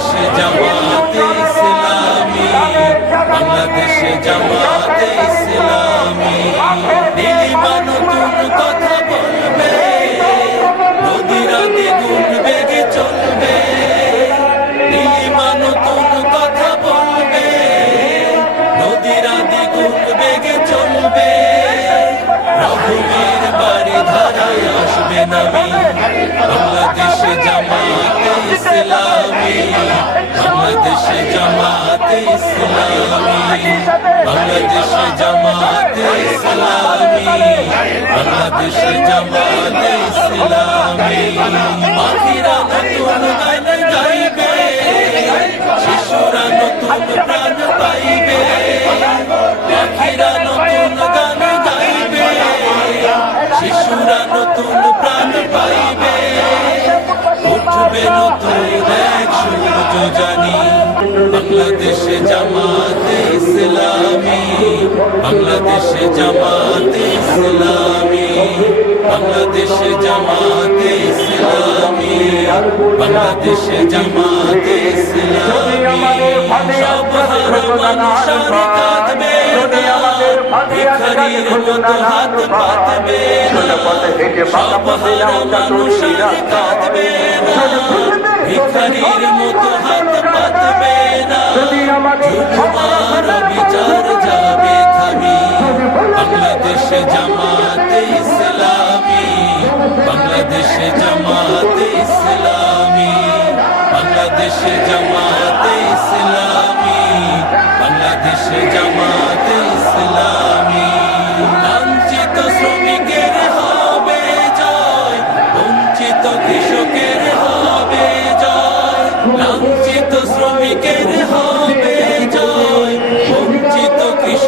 বাংলাদেশে জামাতে ইসলামী, বাংলাদেশে জামাতে ইসলামী। নীলিমা নতুন কথা বলবে, নদীরা দ্বিগুণ বেগে চলবে। নীলিমা নতুন কথা বলবে, নদীরা দ্বিগুণ বেগে চলবে। রঘুবীর বাড়ি ধারায় আসবে নামি। বাংলাদেশে জামাতে ইসলামী, বাংলাদেশে জামাতে ইসলামী জামাতে ইসলামী। নতুন গান গাইবে, শিশুরা নতুন প্রাণ পাইবে। নতুন গান গাইবে, শিশুরা নতুন প্রাণ পাইবে। উঠবে নতুন এক সূর্য জানি বাংলাদেশে জামাতে ইসলামী বাংলাদেশে জামাতে ইসলামী বাংলাদেশে জামাতে ইসলামী বাংলাদেশে জামাতে ইসলামী। সব কাঁদবে ভিখারির মতো হাত পাতবে সব হারা কাঁদবে ভিখারির মতো হাত পাতবে না ঝুলুমার বিচার যাবে থামি বাংলাদেশে জামাতে ইসলামী বাংলাদেশে জামাতে ইসলামী বাংলাদেশে জামাতে ইসলামী বাংলাদেশে জামাতে ইসলামী লাঞ্ছিত শ্রমিকের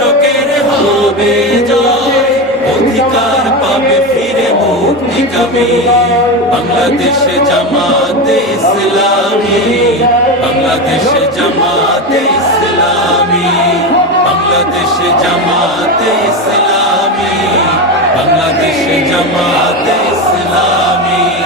কৃষকের হবে জয়, অধিকার পাবে ফিরে মুক্তি কামী। বাংলাদেশে জামাতে ইসলামী, বাংলাদেশে জামাতে ইসলামী, বাংলাদেশে জামাতে ইসলামী, বাংলাদেশে জামাতে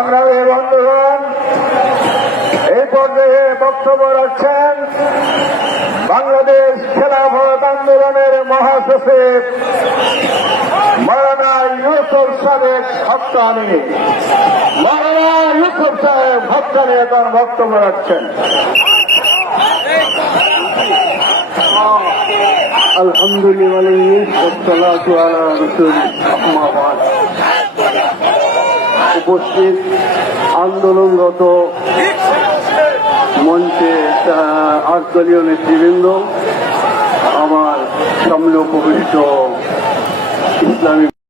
সংগ্রামী বন্ধুগণ এই পর্যায়ে বক্তব্য রাখছেন বাংলাদেশ খেলাফত আন্দোলনের মহাসচিব মারানা ইউসুফ সাহেব হক্কানি মারানা ইউসুফ সাহেব হক্কানি তার বক্তব্য রাখছেন আলহামদুলিল্লাহ والصلاة على رسول أما بعد উপস্থিত আন্দোলনরত মঞ্চে আট দলীয় নেতৃবৃন্দ আমার সামনে উপবিষ্ট ইসলামিক